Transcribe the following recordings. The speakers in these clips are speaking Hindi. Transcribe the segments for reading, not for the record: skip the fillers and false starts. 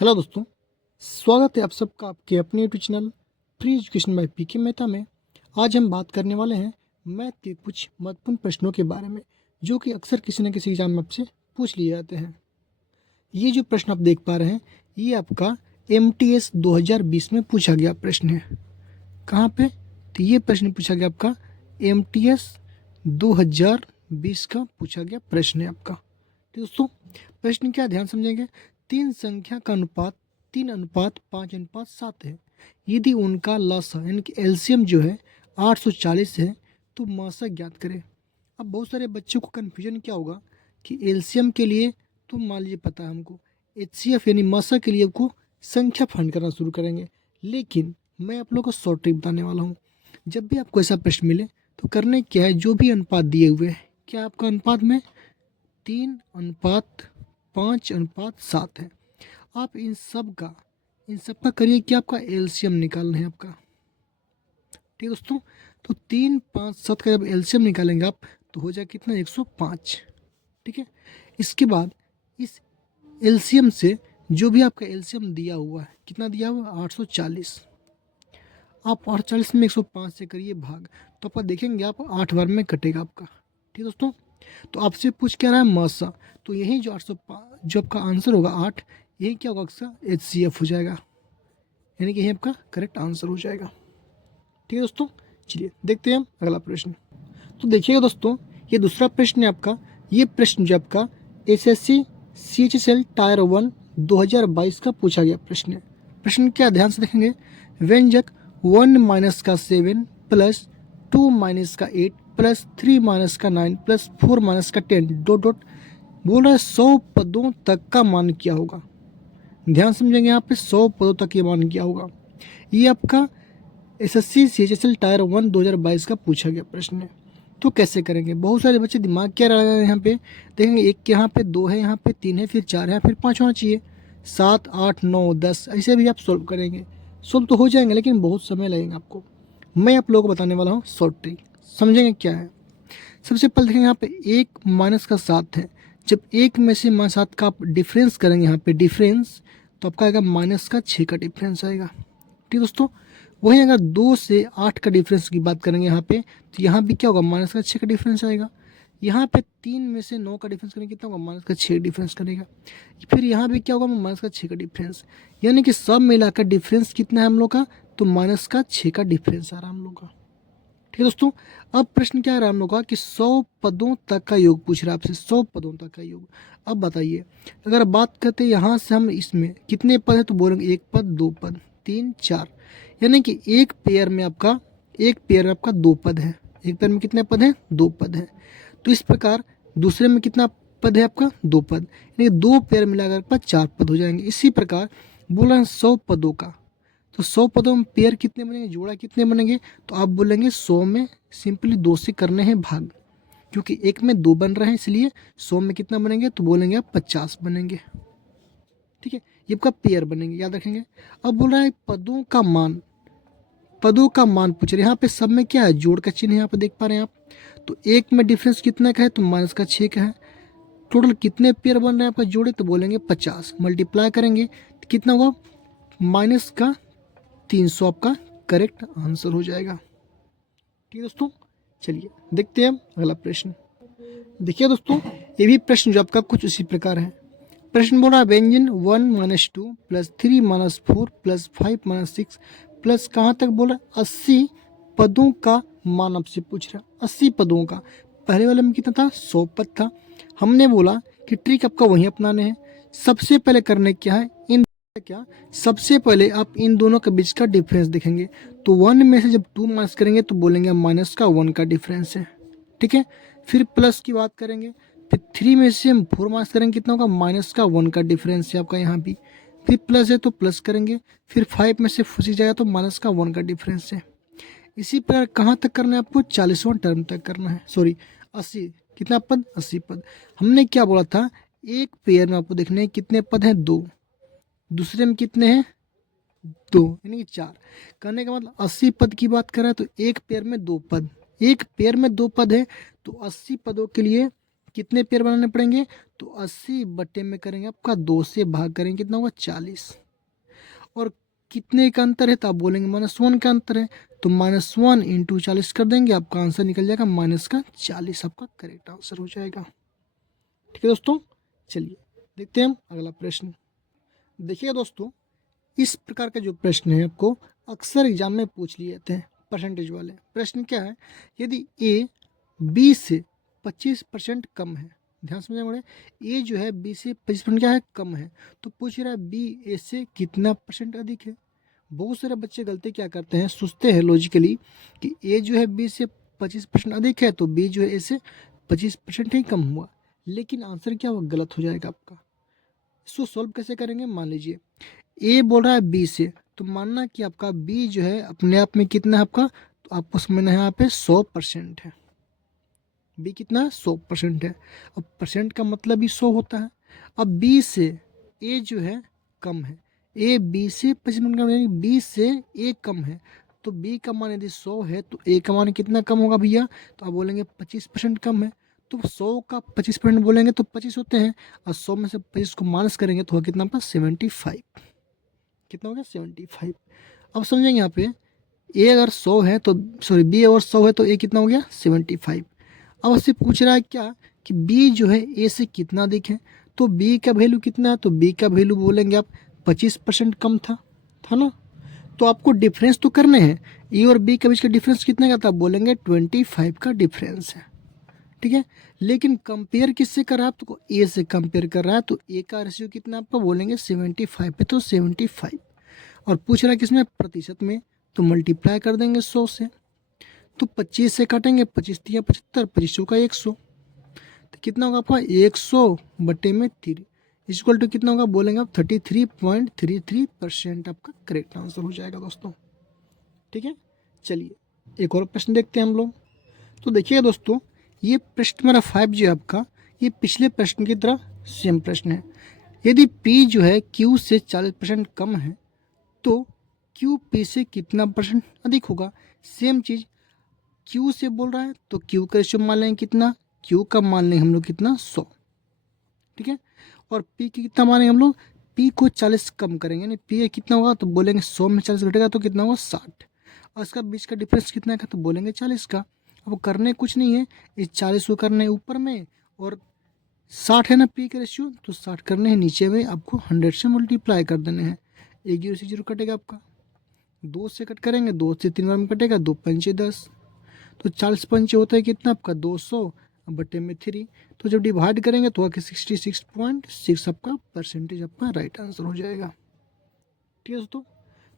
हेलो दोस्तों, स्वागत है आप सबका आपके अपने YouTube channel free education by PK Mehta में। आज हम बात करने वाले हैं मैथ के कुछ महत्वपूर्ण प्रश्नों के बारे में जो कि अक्सर किसी न किसी एग्जाम में आपसे पूछ लिए जाते हैं। ये जो प्रश्न आप देख पा रहे हैं ये आपका MTS 2020 में पूछा गया प्रश्न है। कहाँ पे? तो ये प्रश्न पूछा गया आपका MTS 2020 का पूछा गया प्रश्न है आपका। तो दोस्तों प्रश्न क्या, ध्यान समझेंगे। तीन संख्या का अनुपात 3:5:7 है। यदि उनका लसा यानी कि एलसीएम जो है 840 है तो मासा ज्ञात करें। अब बहुत सारे बच्चों को कन्फ्यूजन क्या होगा कि एलसीएम के लिए तो मान लीजिए पता है हमको, HCF यानी मासा के लिए आपको संख्या फाइंड करना शुरू करेंगे। लेकिन मैं आप लोगों को शॉर्ट ट्रिक बताने वाला हूँ। जब भी आपको ऐसा प्रश्न मिले तो करने क्या है, जो भी अनुपात दिए हुए हैं, क्या आपका अनुपात में 3:5:7 है, आप इन सब का करिए कि आपका एलसीएम निकालना है आपका। ठीक है दोस्तों, तो 3:5:7 का जब एलसीएम निकालेंगे आप तो हो जाए कितना, 105। ठीक है, इसके बाद इस एलसीएम से जो भी आपका एलसीएम दिया हुआ है, कितना दिया हुआ है, 840। आप 840 में 105 से करिए भाग, तो आपका देखेंगे आप 8 बार में कटेगा आपका। ठीक है दोस्तों, तो आपसे पूछ क्या रहा है मासा, तो यही जो 805 जो आपका आंसर होगा 8, यही क्या होगा आपका HCF हो जाएगा, यानी कि यही आपका करेक्ट आंसर हो जाएगा। ठीक है दोस्तों, चलिए देखते हैं हम अगला प्रश्न। तो देखिएगा दोस्तों, ये दूसरा प्रश्न है आपका। ये प्रश्न जो आपका SSC CHSL टायर 1 2022 का पूछा गया प्रश्न है। प्रश्न क्या, ध्यान से देखेंगे। व्यंजक 1 माइनस का 7 प्लस 2 माइनस का 8 प्लस 3 माइनस का 9 प्लस 4 माइनस का 10 डॉट डॉट बोल रहा है 100 पदों तक का मान क्या होगा। ध्यान समझेंगे, यहाँ पे 100 पदों तक ये मान क्या होगा। ये आपका SSC CHSL टायर 1 2022 का पूछा गया प्रश्न है। तो कैसे करेंगे, बहुत सारे बच्चे दिमाग क्या लगा रहे हैं यहाँ पे, देखेंगे एक यहाँ पे 2 है, यहाँ पे 3 है, फिर 4 है, फिर 5 होना चाहिए, 7 8 9 10 ऐसे भी आप सोल्व करेंगे। सोल्व तो हो जाएंगे लेकिन बहुत समय लगेगा आपको। मैं आप लोगों को बताने वाला हूँ शॉर्ट ट्रिक, समझेंगे क्या है। सबसे पहले देखेंगे यहाँ पे 1 माइनस का 7 है। जब एक में से -7 का आप डिफरेंस करेंगे, यहाँ पे डिफरेंस, तो आपका आएगा -6 का डिफरेंस आएगा। ठीक दोस्तों, वहीं अगर 2 से 8 का डिफरेंस की बात करेंगे यहाँ पे, तो यहाँ भी क्या होगा, -6 का डिफरेंस आएगा। यहाँ पे 3 में से 9 का डिफरेंस करेंगे, कितना होगा, -6 डिफरेंस करेगा। फिर यहाँ भी क्या होगा, -6 का डिफरेंस, यानी कि सब मिलाकर डिफरेंस कितना है हम लोग का, तो -6 का डिफरेंस आ रहा है हम लोग का। ठीक है दोस्तों, अब प्रश्न क्या आ रहा है हम लोग का कि 100 पदों तक का योग पूछ रहा है आपसे, 100 पदों तक का योग। अब बताइए, अगर बात करते हैं यहाँ से हम इसमें कितने पद है, तो बोलेंगे 1 पद 2 पद 3 4, यानी कि एक पेयर में आपका 2 पद है। एक पेयर में कितने पद हैं, 2 पद हैं। तो इस प्रकार दूसरे में कितना पद है आपका, 2 पद, यानी कि 2 पेयर मिलाकर आपका 4 पद हो जाएंगे। इसी प्रकार बोला 100 पदों का, तो 100 पदों में पेयर कितने बनेंगे, जोड़ा कितने बनेंगे, तो आप बोलेंगे 100 में सिंपली 2 से करने हैं भाग, क्योंकि एक में 2 बन रहे हैं, इसलिए 100 में कितना बनेंगे, तो बोलेंगे आप 50 बनेंगे। ठीक है, ये आपका पेयर बनेंगे, याद रखेंगे। अब बोल रहा है पदों का मान पूछ रहे हैं। यहाँ पे सब में क्या है, जोड़ का चिन्ह यहाँ पे देख पा रहे हैं आप। तो एक में डिफरेंस कितना का है, तो -6 का है। टोटल कितने पेयर बन रहे हैं आपका जोड़े, तो बोलेंगे 50। मल्टीप्लाई करेंगे तो कितना होगा, -300 आपका करेक्ट आंसर हो जाएगा। ठीक है दोस्तों, चलिए देखते हैं अगला प्रश्न। देखिए दोस्तों, ये भी प्रश्न जो आपका कुछ उसी प्रकार है। प्रश्न बोल रहा है व्यंजन 1 - 2 प्लस 3 - 4 प्लस 5 - 6 प्लस कहाँ तक बोल रहा है, 80 पदों का मान आपसे पूछ रहा है। 80 पदों का, पहले वाले में कितना था, 100 पद था। हमने बोला कि ट्रिक आपका वहीं अपनाने हैं। सबसे पहले करने क्या है, सबसे पहले आप इन दोनों के बीच का डिफरेंस देखेंगे। तो 1 में से जब 2 माइनस करेंगे तो बोलेंगे -1 का डिफरेंस है। ठीक है, फिर प्लस की बात करेंगे, फिर 3 में से हम 4 माइनस करेंगे, कितना होगा, -1 का डिफरेंस है आपका यहाँ भी। फिर प्लस है तो प्लस करेंगे, फिर 5 में से फंसी जाएगा तो -1 का डिफरेंस है। इसी प्रकार कहाँ तक करना है आपको, 40वां टर्म तक करना है, सॉरी 80, कितना पद, 80 पद। हमने क्या बोला था, एक पेयर में आपको देखने हैं कितने पद हैं, 2, दूसरे में कितने हैं, 2, यानी कि 4। करने का मतलब 80 पद की बात कर रहा है तो एक पेयर में 2 पद, एक पेयर में 2 पद है, तो 80 पदों के लिए कितने पेयर बनाने पड़ेंगे, तो 80 बटे में करेंगे आपका 2 से भाग करेंगे, कितना होगा 40। और कितने का अंतर है, तो आप बोलेंगे -1 का अंतर है, तो -1 इंटू 40 कर देंगे, आपका आंसर निकल जाएगा -40, आपका करेक्ट आंसर हो जाएगा। ठीक है दोस्तों, चलिए देखते हैं हम अगला प्रश्न। देखिएगा दोस्तों, इस प्रकार का जो प्रश्न है आपको अक्सर एग्जाम में पूछ लिए जाते हैं, परसेंटेज वाले। प्रश्न क्या है, यदि ए बी से 25% कम है, ध्यान से समझिए, ए जो है बी से 25% क्या है, कम है, तो पूछ रहा है बी ए से कितना परसेंट अधिक है। बहुत सारे बच्चे गलती क्या करते हैं, सोचते हैं लॉजिकली कि ए जो है बी से 25% अधिक है, तो बी जो है ए से 25% ही कम हुआ, लेकिन आंसर क्या हुआ, गलत हो जाएगा आपका। इसको सॉल्व कैसे करेंगे, मान लीजिए ए बोल रहा है बी से, तो मानना कि आपका बी जो है अपने आप में कितना है आपका, तो आपको समझना है यहाँ पे 100% है। बी कितना, 100% है। अब परसेंट का मतलब ही 100 होता है। अब बी से ए जो है कम है, ए बी से 25% कम, यानी बी से ए कम है, तो बी का मान यदि 100 है तो ए का मान कितना कम होगा भैया, तो आप बोलेंगे 25% कम है। तो 100 का 25% बोलेंगे तो 25 होते हैं, और 100 में से 25 को माइनस करेंगे तो होगा कितना आपका 75। कितना हो गया, 75। अब समझेंगे यहाँ पे, ए अगर 100 है तो सॉरी बी अगर 100 है तो ए कितना हो गया 75। अब उससे पूछ रहा है क्या कि बी जो है ए से कितना अधिक है, तो बी का वैल्यू कितना है, तो बी का वैल्यू बोलेंगे आप 25% कम था ना। तो आपको डिफरेंस तो करने हैं, ए और बी के बीच का डिफरेंस कितने का था, आप बोलेंगे 25 का डिफरेंस है। ठीक है, लेकिन कंपेयर किससे कर रहा है, आपको ए से कंपेयर कर रहा है, तो ए का रेशियो कितना आपका बोलेंगे 75 पे, तो 75। और पूछ रहा है किसमें, प्रतिशत में, तो मल्टीप्लाई कर देंगे 100 से, तो 25 से काटेंगे, 25 तिया 75, 25 का 100, तो कितना होगा आपका 100 बटे में 3 इक्वल टू कितना होगा, बोलेंगे आप 33.33% आपका करेक्ट आंसर हो जाएगा दोस्तों। ठीक है, चलिए एक और प्रश्न देखते हैं हम लोग। तो देखिएगा दोस्तों, ये प्रश्न नंबर 5 जो है आपका, ये पिछले प्रश्न की तरह सेम प्रश्न है। यदि P जो है Q से 40% कम है, तो Q P से कितना परसेंट अधिक होगा। सेम चीज़, Q से बोल रहा है तो Q का रेशियो मान लेंगे कितना, Q का मान लेंगे हम लोग कितना 100। ठीक है, और P की कितना मानेंगे हम लोग, P को 40 कम करेंगे, यानी P कितना होगा, तो बोलेंगे 100 में 40 घटेगा तो कितना होगा 60, और इसका बीच का डिफरेंस कितना का, तो बोलेंगे 40 का। अब करने कुछ नहीं है, इस 40 को करने ऊपर में, और 60 है ना P के रेशियो, तो 60 करने हैं नीचे में, आपको 100 से मल्टीप्लाई कर देने हैं। 1 0 से 0 कटेगा आपका, 2 से कट करेंगे, 2 से 3 बार में कटेगा, 2 पंचे 10, तो 40 पंचे होता है कितना आपका 200 बटे में 3, तो जब डिवाइड करेंगे तो आके 66.6 आपका परसेंटेज आपका राइट आंसर हो जाएगा। ठीक है दोस्तों,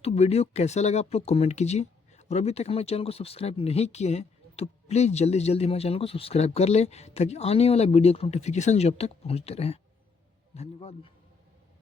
तो वीडियो कैसा लगा आप लोग कमेंट कीजिए, और अभी तक हमारे चैनल को सब्सक्राइब नहीं किए हैं तो प्लीज़ जल्दी से जल्दी हमारे चैनल को सब्सक्राइब कर ले, ताकि आने वाला वीडियो का नोटिफिकेशन जब तक पहुँचते रहें। धन्यवाद।